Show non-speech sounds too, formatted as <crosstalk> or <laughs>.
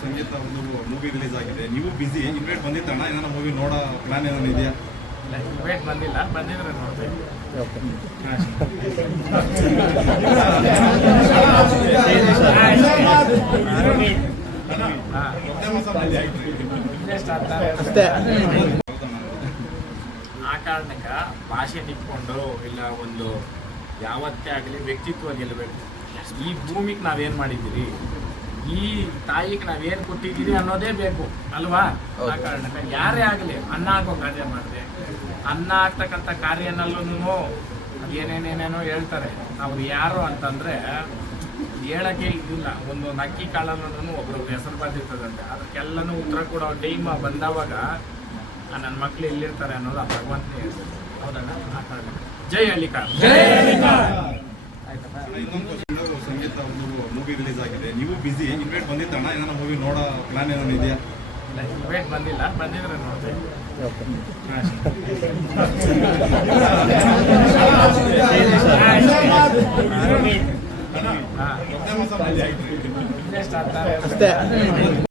ಸಂಗೀತ ಒಂದು movie release ಆಗಿದೆ. ನೀವು ಬಿಸಿ ಇನ್ವೈಟ್ ಬಂದಿತ್ತಣ್ಣ ಏನಾರ ಮೂವಿ ನೋಡೋ ಪ್ಲಾನ್ ಏನಾದ್ರು ಇದೆಯಾ? ವೇಟ್ ಬಂದಿಲ್ಲ ಬಂದಿದ್ರೆ ನೋಡ್ಬೇಕು ಅಷ್ಟೇ <laughs> ಆ ಕಾರಣಕ್ಕೆ ಭಾಷೆ ನಿಂತ್ಕೊಂಡು ಇಲ್ಲ ಒಂದು ಯಾವತ್ತೇ ಆಗಲಿ ವ್ಯಕ್ತಿತ್ವ ಗೆಲ್ಲಬೇಕು ಈ ಭೂಮಿಗೆ ನಾವೇನು ಮಾಡಿದ್ದೀರಿ? ಈ ತಾಯಿಗೆ ನಾವೇನು ಕೊಟ್ಟಿದ್ದೀವಿ ಅನ್ನೋದೇ ಬೇಕು ಅಲ್ವಾ? ಆ ಕಾರಣಕ್ಕೆ ಯಾರೇ ಆಗಲಿ ಅನ್ನ ಹಾಕೋ ಕಾರ್ಯ ಮಾಡಿದೆ. ಅನ್ನ ಹಾಕ್ತಕ್ಕಂಥ ಕಾರ್ಯನಲ್ಲೂ ಏನೇನೇನೇನೋ ಹೇಳ್ತಾರೆ. ಅವ್ರು ಯಾರು ಅಂತಂದ್ರೆ ಹೇಳಕ್ಕೆ ಇದಿಲ್ಲ. ಒಂದು ಅಕ್ಕಿ ಕಾಳಲ್ಲೂ ಒಬ್ರು ಹೆಸರು ಬಂದಿರ್ತದಂತೆ ಅದಕ್ಕೆಲ್ಲನೂ ಉತ್ತರ ಕೂಡ ಟೈಮ್ ಬಂದವಾಗ ನನ್ನ ಮಕ್ಳು ಎಲ್ಲಿರ್ತಾರೆ ಅನ್ನೋದು ಆ ಭಗವಂತನೇ ಹೇಳ್ತಾರೆ. ಹೌದಣ್ಣ ಆ ಕಾರಣ ಜೈ ಹಳ್ಳಿಕಾರ್. ಸಂಗೀತ ಒಂದು ಮೂವಿ ರಿಲೀಸ್ ಆಗಿದೆ. ನೀವು ಬಿಸಿ ಇನ್ವೇಟ್ ಬಂದಿತ್ತಣ್ಣ ಏನಾರ ಮೂವಿ ನೋಡೋ ಪ್ಲಾನ್ ಏನೋ ಇದೆಯಾ? ಬಂದಿಲ್ಲ. ಬಂದಿದ್ರೆ ಅಷ್ಟೇ.